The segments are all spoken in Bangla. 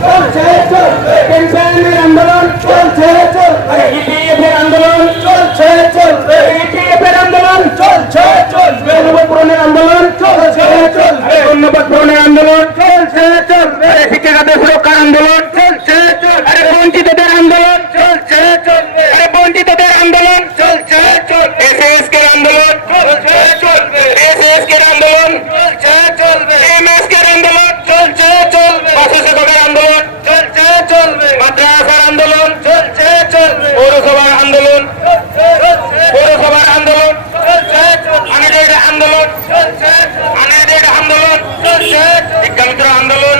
চলছে আন্দোলন। আনাদের আন্দোলন। বিজ্ঞানীদের আন্দোলন।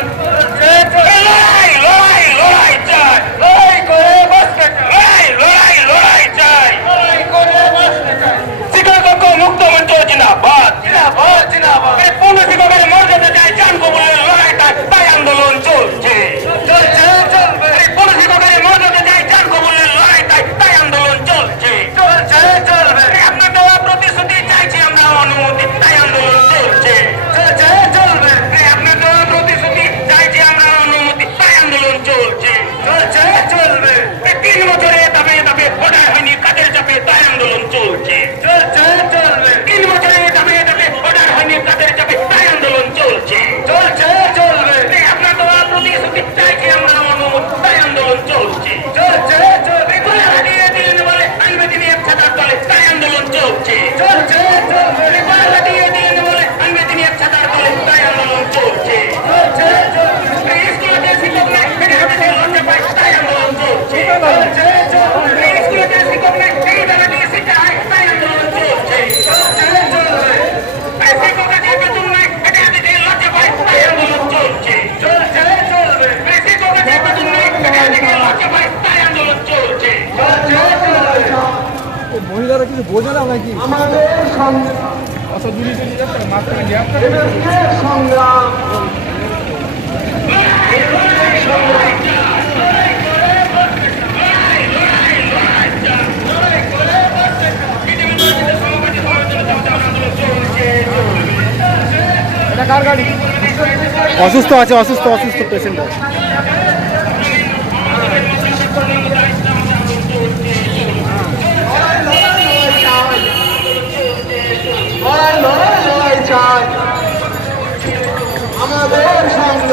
মুক্ত মঞ্চ বোঝালাম নাকি? সংগ্রাম। অসুস্থ আছে অসুস্থ অসুস্থ পেশেন্ট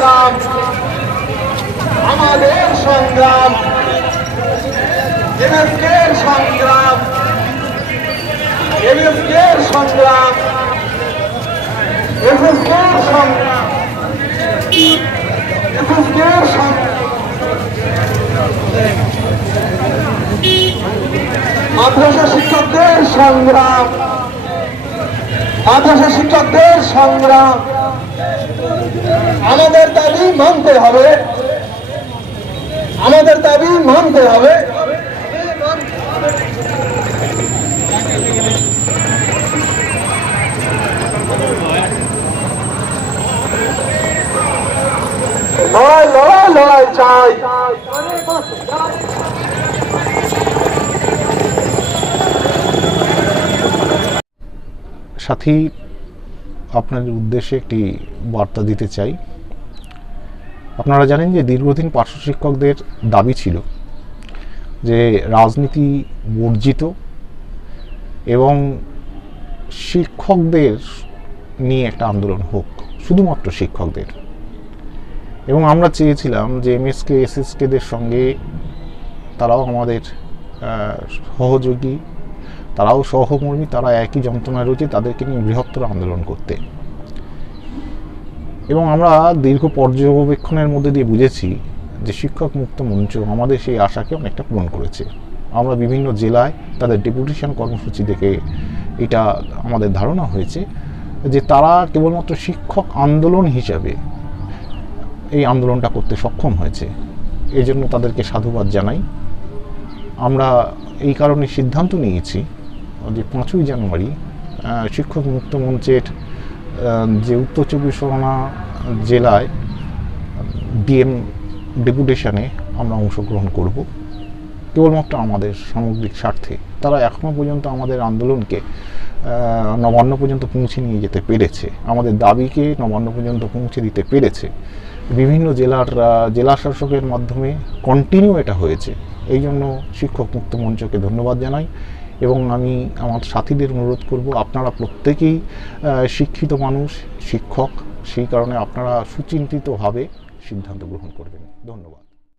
সংগ্রাম, আমাদের সংগ্রাম, এমএসকের সংগ্রাম এমএসকের সংগ্রাম এসএসকের সংগ্রাম এসএসকের সংগ্রাম। মাদ্রাসা শিক্ষকদের সংগ্রাম, মাদ্রাসা শিক্ষকদের সংগ্রাম। আমাদের দাবি মানতে হবে। আমাদের দাবি মানতে হবে। লড়াই লড়াই লড়াই চাই। সাথী আপনাদের উদ্দেশ্যে একটি বার্তা দিতে চাই। আপনারা জানেন যে দীর্ঘদিন পার্শ্ব শিক্ষকদের দাবি ছিল যে রাজনীতি বর্জিত এবং শিক্ষকদের নিয়ে একটা আন্দোলন হোক, শুধুমাত্র শিক্ষকদের। এবং আমরা চেয়েছিলাম যে এমএসকে এসএসকেদের সঙ্গে তারাও আমাদের সহযোগী তারাও সহকর্মী, তারা একই যন্ত্রণায় রয়েছে, তাদেরকে নিয়ে বৃহত্তর আন্দোলন করতে। এবং আমরা দীর্ঘ পর্যবেক্ষণের মধ্যে দিয়ে বুঝেছি যে শিক্ষক মুক্ত মঞ্চ আমাদের সেই আশাকে অনেকটা পূরণ করেছে। আমরা বিভিন্ন জেলায় তাদের ডেপুটেশন কর্মসূচি দেখে এটা আমাদের ধারণা হয়েছে যে তারা কেবলমাত্র শিক্ষক আন্দোলন হিসাবে এই আন্দোলনটা করতে সক্ষম হয়েছে। এই জন্য তাদেরকে সাধুবাদ জানাই। আমরা এই কারণে সিদ্ধান্ত নিয়েছি যে পাঁচই জানুয়ারি শিক্ষক মুক্ত মঞ্চের যে উত্তর চব্বিশ পরগনা জেলায় ডিএম ডেপুটেশনে আমরা অংশগ্রহণ করব। কেবলমাত্র আমাদের সামগ্রিক স্বার্থে। তারা এখনও পর্যন্ত আমাদের আন্দোলনকে নবান্ন পর্যন্ত পৌঁছে নিয়ে যেতে পেরেছে। আমাদের দাবিকে নবান্ন পর্যন্ত পৌঁছে দিতে পেরেছে। বিভিন্ন জেলার জেলা শাসকের মাধ্যমে কন্টিনিউ এটা হয়েছে। এই জন্য শিক্ষক মুক্ত মঞ্চকে ধন্যবাদ জানাই। এবং আমি আমার সাথীদের অনুরোধ করব, আপনারা প্রত্যেকেই শিক্ষিত মানুষ, শিক্ষক, সেই কারণে আপনারা সুচিন্তিতভাবে সিদ্ধান্ত গ্রহণ করবেন। ধন্যবাদ।